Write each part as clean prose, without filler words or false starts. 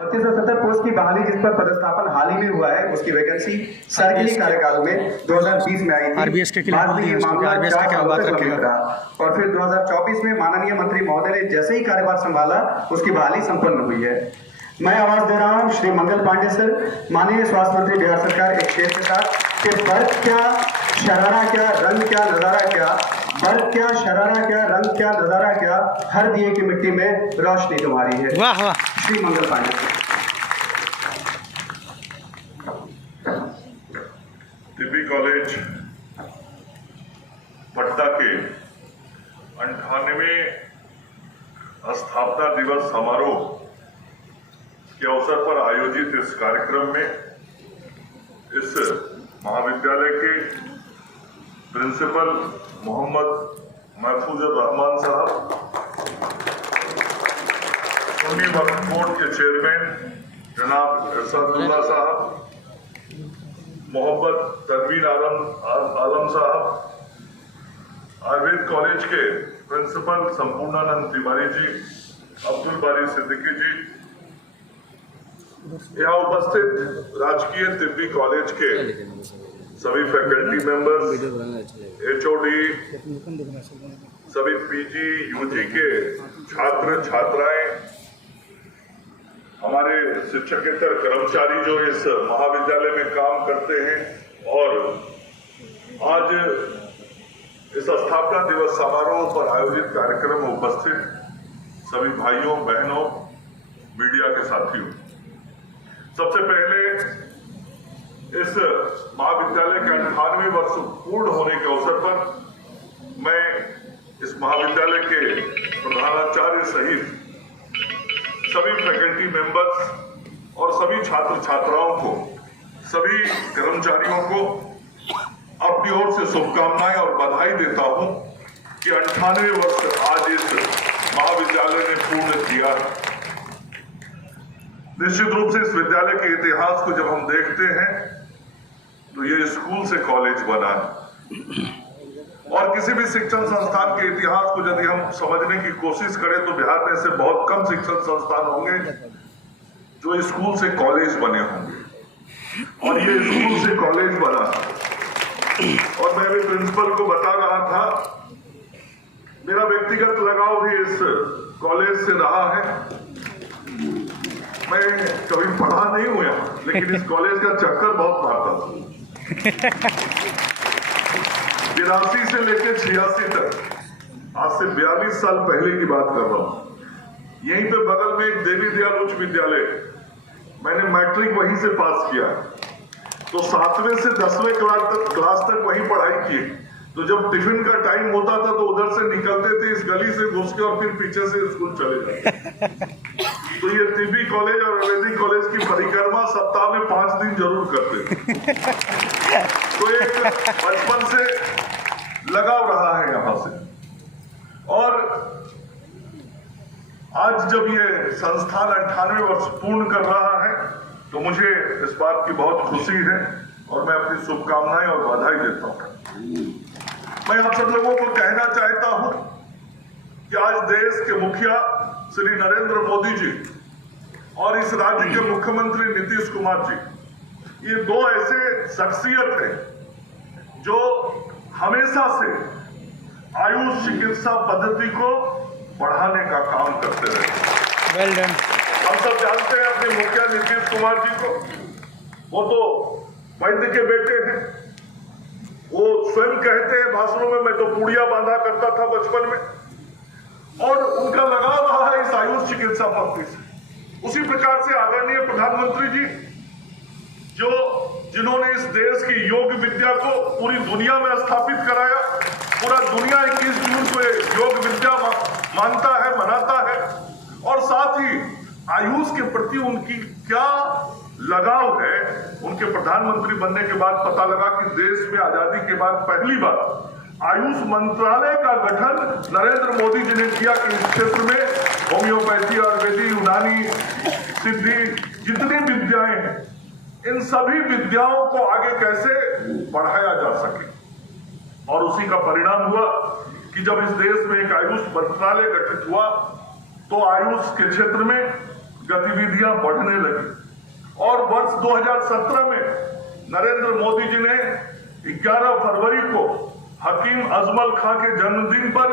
3270 post की बहाली जिस पर पदस्थापन हाल ही में हुआ है, उसकी वैकेंसी सरकारी कार्यकालों में 2020 में आई थी। आरबीएस के खिलाफ बोल दिया, आरबीएस का क्या बात रखेगा। और फिर 2024 में माननीय मंत्री महोदय ने जैसे ही कार्यभार संभाला, उसकी बहाली संपन्न हुई है। मैं आवाज दे रहा हूं श्री मंगल पांडे सर, माननीय स्वास्थ्य मंत्री बिहार सरकार, एक शेर के साथ कि वर्ग क्या, शरारा क्या, रंग क्या, नजारा क्या, वर्ग क्या, शरारा क्या, रंग क्या, नजारा क्या, हर दिए की मिट्टी में रोशनी तुम्हारी है। वाह वाह। Shri Mangal Pandey sir. TB college Patna के 98वें स्थापना दिवस समारोह के अवसर पर आयोजित इस कार्यक्रम में इस महाविद्यालय के प्रिंसिपल मोहम्मद महफूजुर रहमान साहब, सुन्नी वक्फ बोर्ड के चेयरमैन जनाब इरशादुल्लाह साहब, मोहम्मद तनवीर आलम साहब, आयुर्वेद कॉलेज के प्रिंसिपल संपूर्णानंद तिवारी जी, अब्दुल बारी सिद्दीकी जी, यहाँ उपस्थित राजकीय तिब्बी कॉलेज के सभी फैकल्टी मेंबर्स, एचओडी, सभी पीजी यूजी के छात्र छात्राएं, हमारे शिक्षकेतर कर्मचारी जो इस महाविद्यालय में काम करते हैं, और आज इस स्थापना दिवस समारोह पर आयोजित कार्यक्रम में उपस्थित सभी भाइयों बहनों, मीडिया के साथियों, सबसे पहले इस महाविद्यालय के 98वें वर्ष पूर्ण होने के अवसर पर मैं इस महाविद्यालय के प्रधानाचार्य सहित सभी फैकल्टी मेंबर्स और सभी छात्र छात्राओं को, सभी कर्मचारियों को अपनी ओर से शुभकामनाएं और बधाई देता हूं कि 98 वर्ष आज इस महाविद्यालय ने पूर्ण किया। निश्चित रूप से इस विद्यालय के इतिहास को जब हम देखते हैं तो ये स्कूल से कॉलेज बना है, और किसी भी शिक्षण संस्थान के इतिहास को यदि हम समझने की कोशिश करें तो बिहार में ऐसे बहुत कम शिक्षण संस्थान होंगे जो स्कूल से कॉलेज बने होंगे, और ये स्कूल से कॉलेज बना। और मैं भी प्रिंसिपल को बता रहा था, मेरा व्यक्तिगत लगाव भी इस कॉलेज से रहा है। मैं कभी पढ़ा नहीं हुआ, लेकिन इस कॉलेज का चक्कर बहुत मारता था। 82 से लेकर 86 तक, आज से 42 साल पहले की बात कर रहा हूं। यहीं पे बगल में एक देवी दयाल उच्च विद्यालय, मैंने मैट्रिक वहीं से पास किया, तो 7वें से 10वें क्लास तक वहीं पढ़ाई की। तो जब टिफिन का टाइम होता था तो उधर से निकलते थे, इस गली से घुस के, और फिर पीछे से स्कूल चले जाते। तो ये टीबी कॉलेज और आयुर्वेदिक कॉलेज की परिक्रमा सप्ताह में 5 दिन जरूर करते थे। तो एक बचपन से लगाव रहा है यहां से। और आज जब ये संस्थान 98 वर्ष पूर्ण कर रहा है तो मुझे इस बात की बहुत खुशी है, और मैं अपनी शुभकामनाएं और बधाई देता हूं। मैं आप सब लोगों को कहना चाहता हूं कि आज देश के मुखिया श्री नरेंद्र मोदी जी और इस राज्य के मुख्यमंत्री नीतीश कुमार जी, ये दो ऐसे शख्सियत हैं जो हमेशा से आयुष चिकित्सा पद्धति को बढ़ाने का काम करते रहे। Well done. हम सब जानते हैं अपने मुखिया नीतीश कुमार जी को, वो तो वैद्य के बेटे हैं। वो स्वयं कहते हैं भाषणों में, मैं तो पूड़िया बांधा करता था बचपन में, और उनका लगाव रहा है इस आयुष चिकित्सा पद्धति से। उसी प्रकार से आदरणीय प्रधानमंत्री जी, जिन्होंने इस देश की योग विद्या को पूरी दुनिया में स्थापित कराया, पूरा दुनिया 21 जून को योग विद्या मानता है, मनाता है, और साथ ही आयुष के प्रति उनकी क्या लगाव है। उनके प्रधानमंत्री बनने के बाद पता लगा कि देश में आजादी के बाद पहली बार आयुष मंत्रालय का गठन नरेंद्र मोदी जी ने किया कि इस क्षेत्र में होम्योपैथी, आयुर्वेदिक, यूनानी, सिद्धि, जितनी विद्याएं हैं, इन सभी विद्याओं को आगे कैसे बढ़ाया जा सके। और उसी का परिणाम हुआ कि जब इस देश में एक आयुष मंत्रालय गठित हुआ तो आयुष के क्षेत्र में गतिविधियां बढ़ने लगी और वर्ष 2017 में नरेंद्र मोदी जी ने 11 फरवरी को हकीम अजमल खां के जन्मदिन पर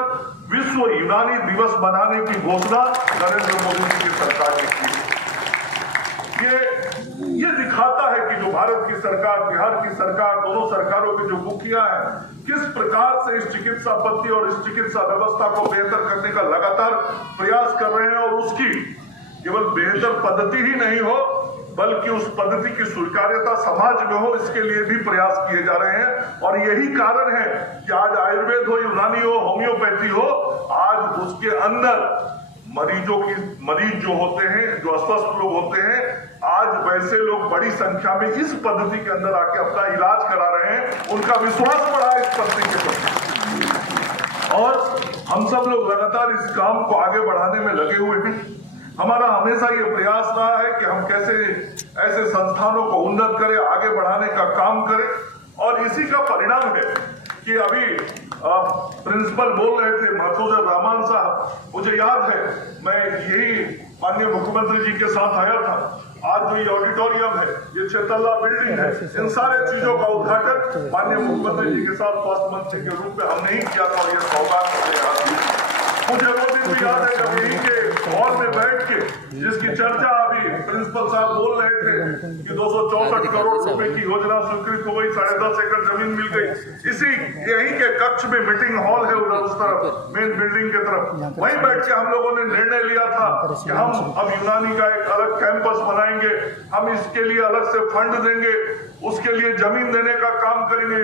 विश्व यूनानी दिवस मनाने की घोषणा नरेंद्र मोदी जी की सरकार ने की। ये दिखाता है कि जो भारत की सरकार, बिहार की सरकार, दोनों सरकारों की जो मुखिया है, किस प्रकार से इस चिकित्सा पद्धति और इस चिकित्सा व्यवस्था को बेहतर करने का लगातार प्रयास कर रहे हैं और उसकी केवल बेहतर पद्धति ही नहीं हो बल्कि उस पद्धति की स्वीकार्यता समाज में हो, इसके लिए भी प्रयास किए जा रहे हैं। और यही कारण है कि आज आयुर्वेद हो, यूनानी हो, होम्योपैथी हो, आज उसके अंदर मरीज जो होते हैं, जो अस्वस्थ लोग होते हैं, आज वैसे लोग बड़ी संख्या में इस पद्धति के अंदर आके अपना इलाज करा रहे हैं। उनका विश्वास बढ़ा है इस पद्धति के प्रति और हम सब लोग लगातार इस काम को आगे बढ़ाने में लगे हुए हैं। हमारा हमेशा ये प्रयास रहा है कि हम कैसे ऐसे संस्थानों को उन्नत करें, आगे बढ़ाने का काम करें और इसी का परिणाम है कि अभी प्रिंसिपल बोल रहे थे मसूद रहमान साहब, मुझे याद है मैं यही माननीय मुख्यमंत्री जी के साथ आया था। आज जो ये ऑडिटोरियम है, ये 6 तल्ला बिल्डिंग है, इन सारे चीजों का उद्घाटन माननीय मुख्यमंत्री जी के साथ स्वास्थ्य मंत्री के रूप में हमने ही किया था और ये सौगात मुझे वो दिन भी याद है जब यहीं के हॉल में बैठ के जिसकी चर्चा अभी प्रिंसिपल साहब बोल रहे थे कि 264 करोड़ रुपए की योजना स्वीकृत हो गई, 10.5 एकड़ जमीन मिल गई। इसी यहीं के कक्ष में मीटिंग हॉल है उधर उस तरफ मेन बिल्डिंग के तरफ, वहीं बैठ के हम लोगों ने निर्णय लिया था कि हम अब यूनानी का एक अलग कैंपस बनाएंगे, हम इसके लिए अलग से फंड देंगे, उसके लिए जमीन देने का काम करेंगे।